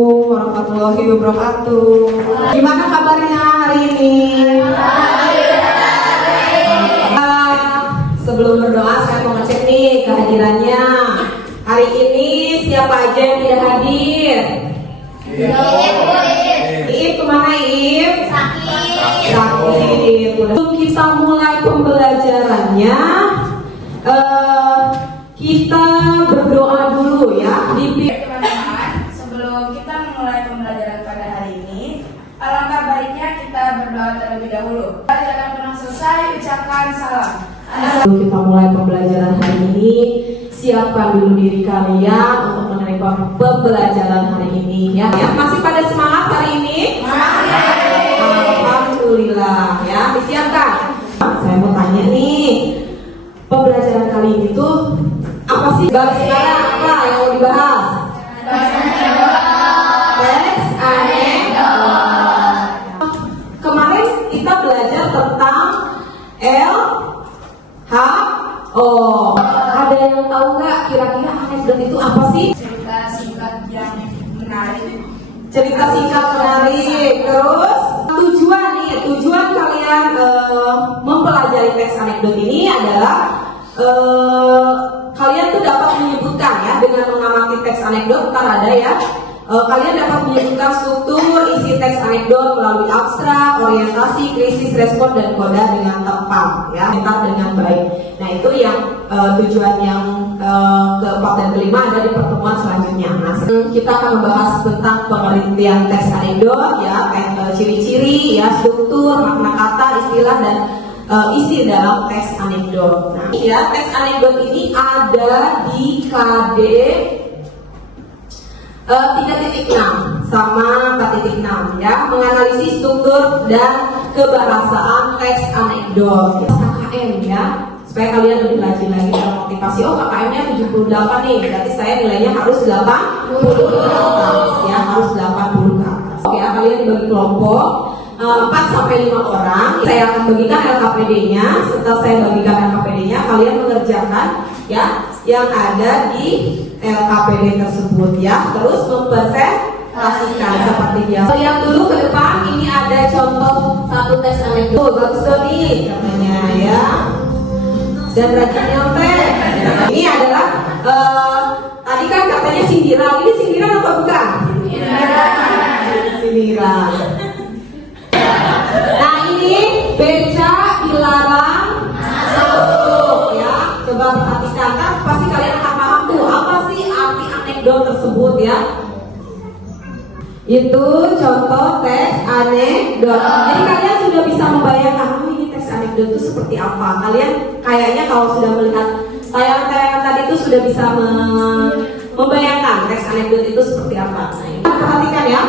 warahmatullahi wabarakatuh. Gimana kabarnya hari ini? Sebelum berdoa saya mau ngecek nih kehadirannya. Hari ini siapa aja yang tidak hadir? Iip kemana Iip? Sakit. Sebelum kita mulai pembelajarannya, kita berdoa dulu ya. Teman-teman, sebelum kita memulai pembelajaran pada hari ini, alangkah baiknya kita berdoa terlebih dahulu. Jangan pernah selesai ucapkan salam. Sebelum kita mulai pembelajaran hari ini, siapkan dulu diri kalian untuk menerima pembelajaran hari ini ya. Masih pada semangat hari ini? Masih. Alhamdulillah ya, disiapkan. Saya mau tanya nih, pembelajaran kali ini tuh apa sih? Sekarang apa yang mau dibahas? Teks anekdot. Kemarin kita belajar tentang LHO. Ada yang tahu nggak kira-kira anekdot itu apa sih? Cerita singkat yang menarik. Cerita singkat menarik. Terus tujuan kalian mempelajari teks anekdot ini adalah kalian tuh dapat menyebutkan ya, dengan mengamati teks anekdot. Ntar ada ya, kalian dapat menyebutkan struktur isi teks anekdot melalui abstrak, orientasi, krisis, respon, dan koda dengan tepat ya, dengan baik. Nah itu yang tujuan yang keempat dan kelima ada di pertemuan selanjutnya. Nah kita akan membahas tentang pengertian teks anekdot ya, ciri-ciri ya, struktur, makna kata, istilah, dan isi dalam teks anekdot. Nah, ya, teks anekdot ini ada di KD 3.6 sama 4.6 ya, menganalisis struktur dan kebahasaan teks anekdot. KKM ya, supaya kalian lebih rajin lagi dalam motivasi. Oh KKM-nya 78 nih, berarti saya nilainya harus 80 ya, harus 80 ke atas. Oke, kalian dibagi kelompok 4-5 orang. Saya akan bagikan LKPD-nya. Setelah saya bagikan LKPD-nya, kalian mengerjakan ya yang ada di LKPD tersebut ya. Terus mempresentasikan seperti biasa. Lihat dulu ke depan, ini ada contoh satu teks anekdot. Bagus dong nih katanya ya. Dan rajin nyontek. Ini adalah tadi kan katanya sindiran. Ini sindiran atau bukan? Sindiran. Nah ini beca dilarang masuk ya. Coba perhatikan, kan pasti kalian akan paham tuh apa sih arti anekdot tersebut ya. Itu contoh teks anekdot. Jadi kalian sudah bisa membayangkan ini teks anekdot itu seperti apa. Kalian kayaknya kalau sudah melihat tayangan tadi itu sudah bisa membayangkan teks anekdot itu seperti apa. Nah, ini perhatikan ya.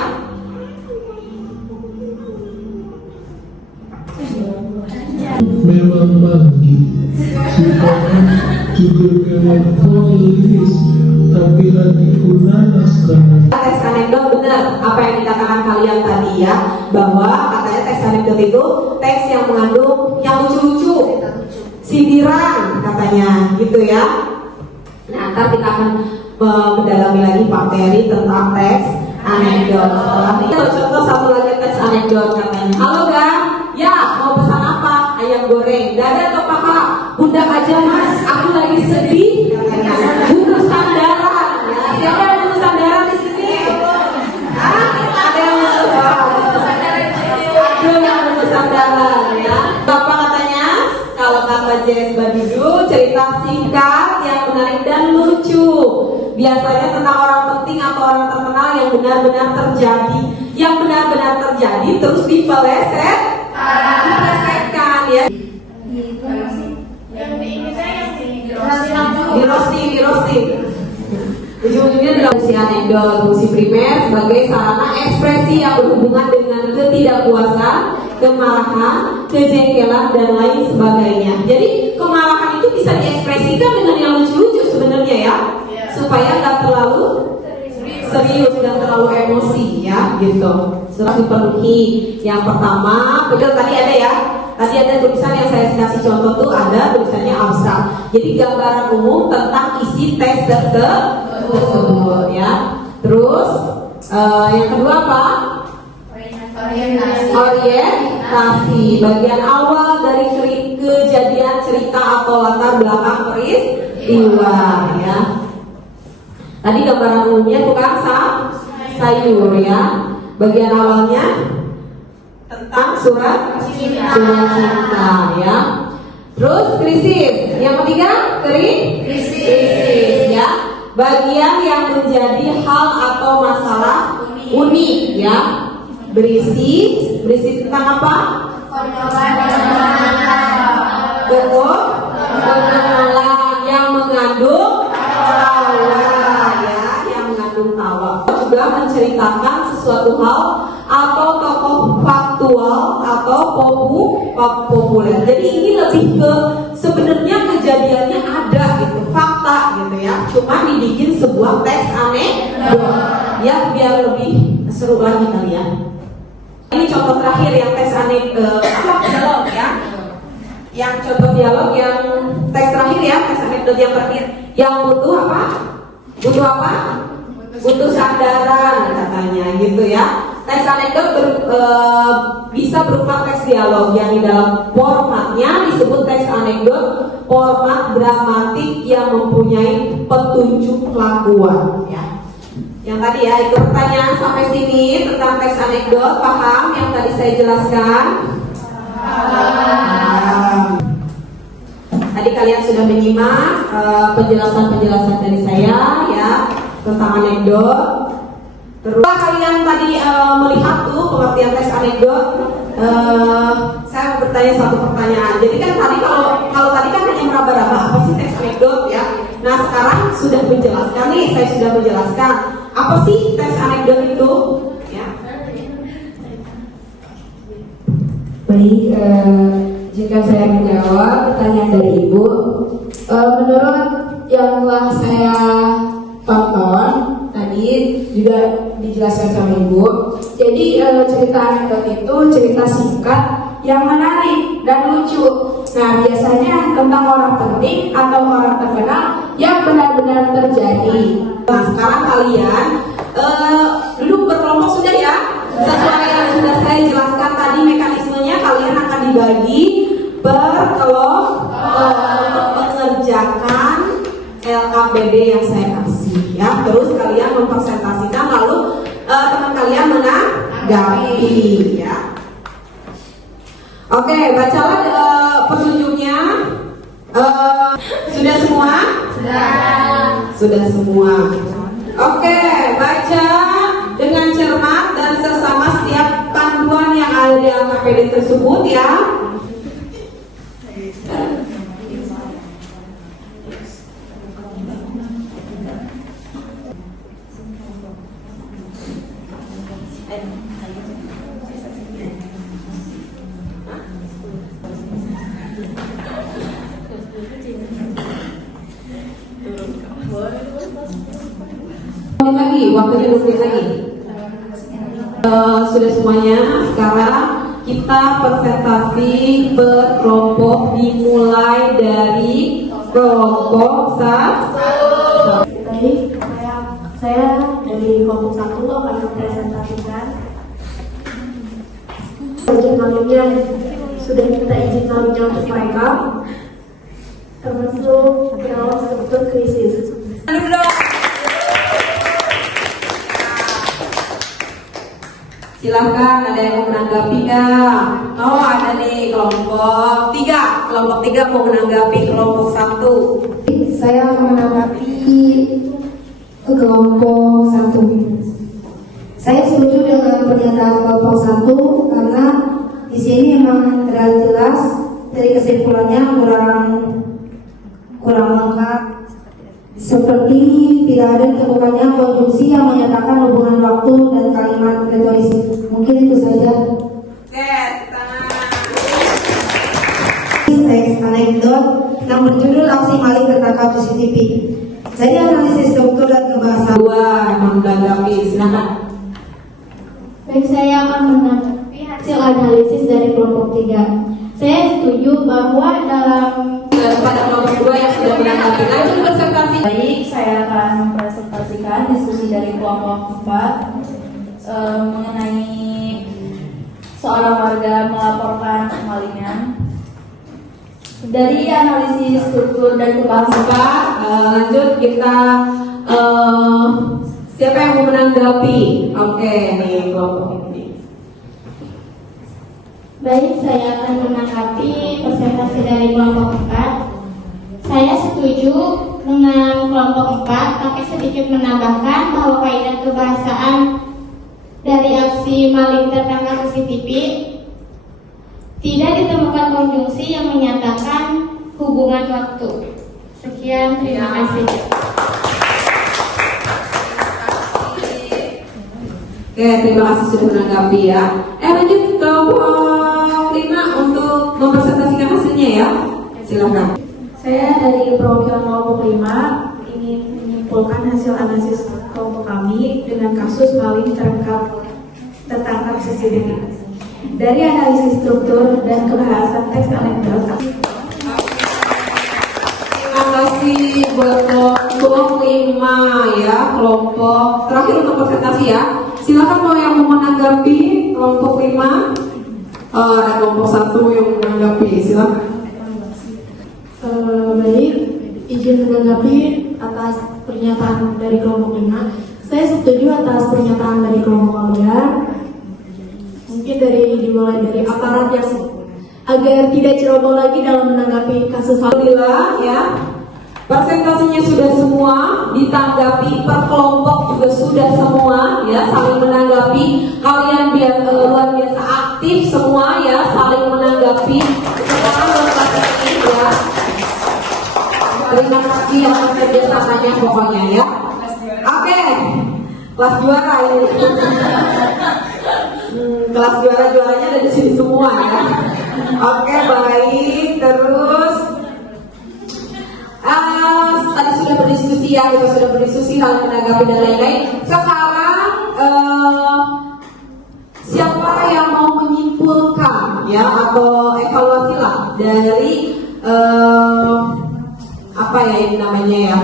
Memang bagi sifatnya juga kayak polis, tapi hatiku nanas karena teks anekdot benar apa yang dikatakan kalian tadi ya, bahwa katanya teks anekdot itu teks yang mengandung yang lucu-lucu, sindiran katanya gitu ya. Nah ntar kita akan mendalami lagi materi tentang teks anekdot. Setelah ini contoh satu lagi teks anekdot katanya. Halo Gang, ya mau pesan apa? Ayam goreng, dada atau paha? Bunda aja Mas, aku lagi sedih katanya. Bungkusan darah ya, siapa yang bungkusan darah di sini? Ada yang bungkusan darah ya. Bapak katanya, kalau kata Jess Badidu, cerita singkat yang menarik dan lucu, biasanya tentang orang penting atau orang terkenal yang benar-benar terjadi, terus dipelesetkan ya. Di roasting. Ujung-ujungnya dalam fungsi anekdot, fungsi primer sebagai sarana ekspresi yang berhubungan dengan ketidakpuasan, kemarahan, kejengkelan, dan lain sebagainya. Jadi kemarahan itu bisa diekspresikan dengan yang lucu-lucu sebenarnya ya, supaya nggak terlalu serius dan terlalu emosi ya gitu. Setelah dipenuhi yang pertama, betul tadi ada ya. Tadi ada tulisan yang saya kasih contoh tuh, ada tulisannya abstrak. Jadi gambaran umum tentang isi teks tersebut ya. Terus Yang kedua apa? Orientasi. Bagian awal dari kejadian, cerita atau latar belakang peristiwa ya. Tadi gambaran umumnya tukang sayur ya. Bagian awalnya tentang surat cinta ya. Terus krisis. Yang ketiga krisis ya. Bagian yang menjadi hal atau masalah unik ya. Berisi tentang apa? Perkenalan yang mengandung tawa ya, yang mengandung tawa. Juga menceritakan sesuatu hal atau tokoh faktual atau populer. Jadi ini lebih ke sebenarnya kejadiannya ada gitu, fakta gitu ya. Cuma dibikin sebuah teks anekdot ya biar lebih seru lagi kali ya. Ini contoh terakhir yang teks dialog ya. Yang contoh dialog yang teks terakhir ya, teks anekdot yang terakhir. Yang butuh apa? Butuh sandaran katanya gitu ya. Teks anekdot bisa berupa teks dialog yang di dalam formatnya disebut teks anekdot, format dramatik yang mempunyai petunjuk kelakuan ya. Yang tadi ya, itu pertanyaan sampai sini tentang teks anekdot, paham yang tadi saya jelaskan? Tadi kalian sudah menyimak penjelasan-penjelasan dari saya ya tentang anekdot. Terus kalian tadi melihat tuh pengertian teks anekdot. Saya mau bertanya satu pertanyaan. Jadi kan tadi kalau tadi kan hanya meraba-raba apa sih teks anekdot ya. Nah sekarang sudah menjelaskan nih, saya sudah menjelaskan apa sih teks anekdot itu ya. Baik, jika saya menjawab pertanyaan dari Ibu, menurut yang telah saya tonton tadi juga dijelaskan sama Ibu. Jadi cerita anekdot itu cerita singkat yang menarik dan lucu. Nah biasanya tentang orang penting atau orang terkenal yang benar-benar terjadi. Nah sekarang kalian duduk berkelompok sudah ya. Sesuai yang sudah saya jelaskan tadi mekanismenya, kalian akan dibagi berkelompok untuk mengerjakan LKPD yang saya kasih ya. Terus kalian mempresentasikan, lalu teman kalian menanggapi ya. Oke, bacalah petunjuknya. Sudah semua? Sudah semua. Oke, baca dengan cermat dan sesama setiap panduan yang ada di LKPD tersebut ya. Waktunya 2 menit lagi. Sudah semuanya. Sekarang kita presentasi berkelompok dimulai dari kelompok 1. Baik, saya dari kelompok 1 akan mempresentasikan izin malunya. Sudah minta izin malunya untuk mereka, termasuk dalam struktur krisis. Silahkan, ada yang mau menanggapi nggak? Oh ada nih kelompok 3. Kelompok 3 mau menanggapi kelompok 1. Saya akan menanggapi kelompok 1. Saya setuju dengan pernyataan kelompok 1 karena di sini memang terlalu jelas dari kesimpulannya kurang lengkap. Seperti tidak ada ditemukannya konjungsi yang menyatakan hubungan waktu dan kalimat retoris. Mungkin itu saja. Teks anekdot yang berjudul aksi maling tertangkap CCTV. Jadi analisis struktur dan kebahasaan. 2 menanggapi, silakan. Baik, saya akan menanggapi hasil analisis dari kelompok 3. Saya setuju bahwa dalam Pada kelompok 2 yang sudah menanggapi, lanjut presentasi. Baik, saya akan mempresentasikan diskusi dari kelompok 4. mengenai seorang warga melaporkan kemalingan. Dari analisis struktur dan kebangsaan, Lanjut kita siapa yang mau menanggapi? Oke, nih kelompok ini. Baik, saya akan menanggapi presentasi dari kelompok 4. Saya setuju dengan kelompok 4, tapi sedikit menambahkan bahwa kaidah kebahasaan dari aksi maling tertangkap CCTV tidak ditemukan konjungsi yang menyatakan hubungan waktu. Sekian, terima kasih. Oke, terima kasih sudah menanggapi ya. Lanjut ke kelompok 5 untuk mempresentasikan hasilnya ya. Silakan. Saya dari perwakilan kelompok 5 ingin menyimpulkan hasil analisis kelompok kami dengan kasus maling tertangkap CCTV. Dari analisis struktur dan kebahasan teks anekdot. Terima kasih buat kelompok 5 ya, kelompok terakhir untuk presentasi ya. Silakan mau yang mau menanggapi kelompok 5. Ada kelompok 1 yang menanggapi, silakan. Baik, izin menanggapi atas pernyataan dari kelompok 5. Saya setuju atas pernyataan dari kelompok kalian. Mungkin dimulai dari aparat yang agar tidak ceroboh lagi dalam menanggapi kasus Alhamdulillah ya, presentasinya sudah semua ditanggapi, per kelompok juga sudah semua ya, saling menanggapi. Kalian luar biasa aktif semua ya, saling menanggapi. Sekarang ini ya. Terima kasih atas kerjasamanya pokoknya ya. Oke, kelas juara ini. Kelas juaranya ada di sini semua ya. Oke, baik. Terus tadi sudah berdiskusi ya, kita sudah berdiskusi hal menanggapi dan lain-lain. Sekarang siapa yang mau menyimpulkan ya atau evaluasi lah dari apa ya ini namanya ya,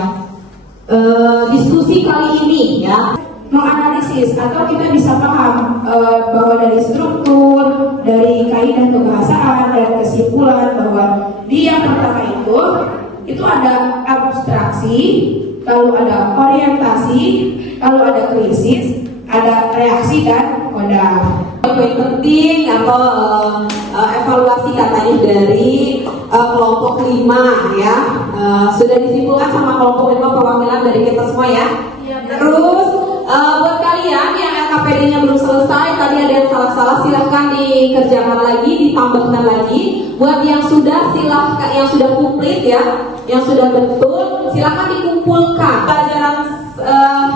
diskusi kali ini ya, menganalisis atau kita bisa paham bahwa dari struktur, dari kaidah kebahasaan dan kesimpulan bahwa di yang pertama itu ada abstraksi, lalu ada orientasi, lalu ada krisis, ada reaksi dan kodam. Poin penting atau evaluasi katanya dari kelompok 5 ya, sudah disimpulkan sama kelompok 5 perwakilan dari kita semua ya. Terus buat kalian yang LKPD-nya belum selesai, tadi ada yang salah-salah, silahkan dikerjakan lagi, ditambahkan lagi. Buat yang sudah silahkan, yang sudah komplit ya, yang sudah betul, silahkan dikumpulkan. Pelajaran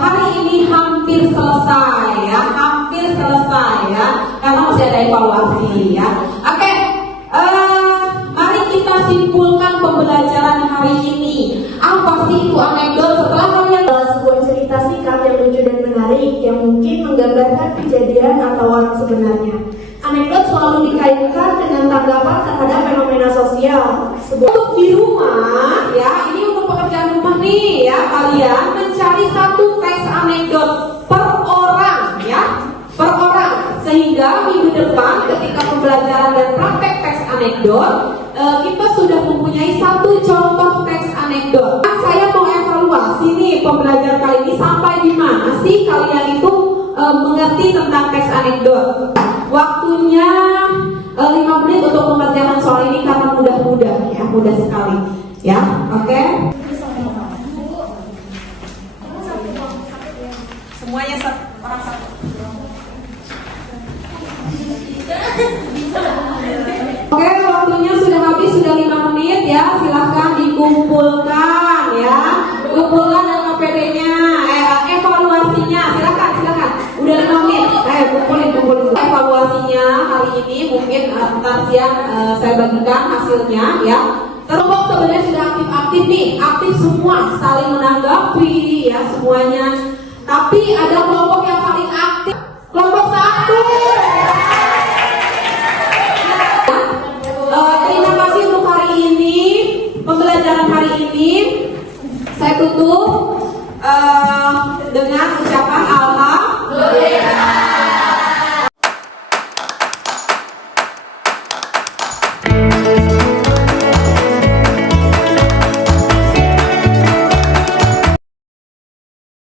hari ini hampir selesai ya, hampir selesai ya, karena masih ada evaluasi ya. Oke, mari kita simpulkan pembelajaran hari ini. Apa sih itu anekdot? Setelah kalian sebuah cerita singkat yang lucu dan menarik yang mungkin menggambarkan kejadian atau orang sebenarnya. Anekdot selalu dikaitkan dengan tanggapan terhadap fenomena sosial. untuk di rumah ya, ini untuk pekerjaan rumah nih ya, kalian mencari satu teks anekdot per orang ya, per orang, sehingga minggu depan ketika pembelajaran dan praktek teks anekdot kita sudah mempunyai satu contoh teks anekdot. Saya mau evaluasi nih pembelajaran kali ini, sampai di mana sih kalian itu mengerti tentang teks anekdot. Waktunya 5 menit untuk mengerjakan soal ini karena mudah-mudah ya, mudah sekali ya. Oke. Semuanya orang satu. Oke, waktunya sudah habis, sudah 5 menit ya. Silahkan dikumpulkan ya. Kumpulkan LKPD-nya, evaluasinya. Silakan. Udah 5 menit. Kumpulin. Evaluasinya hari ini mungkin ntar siang saya bagikan hasilnya ya. Kelompok sebenarnya sudah aktif nih, aktif semua, saling menanggapi ya semuanya. Tapi ada kelompok yang paling aktif. Kelompok 1.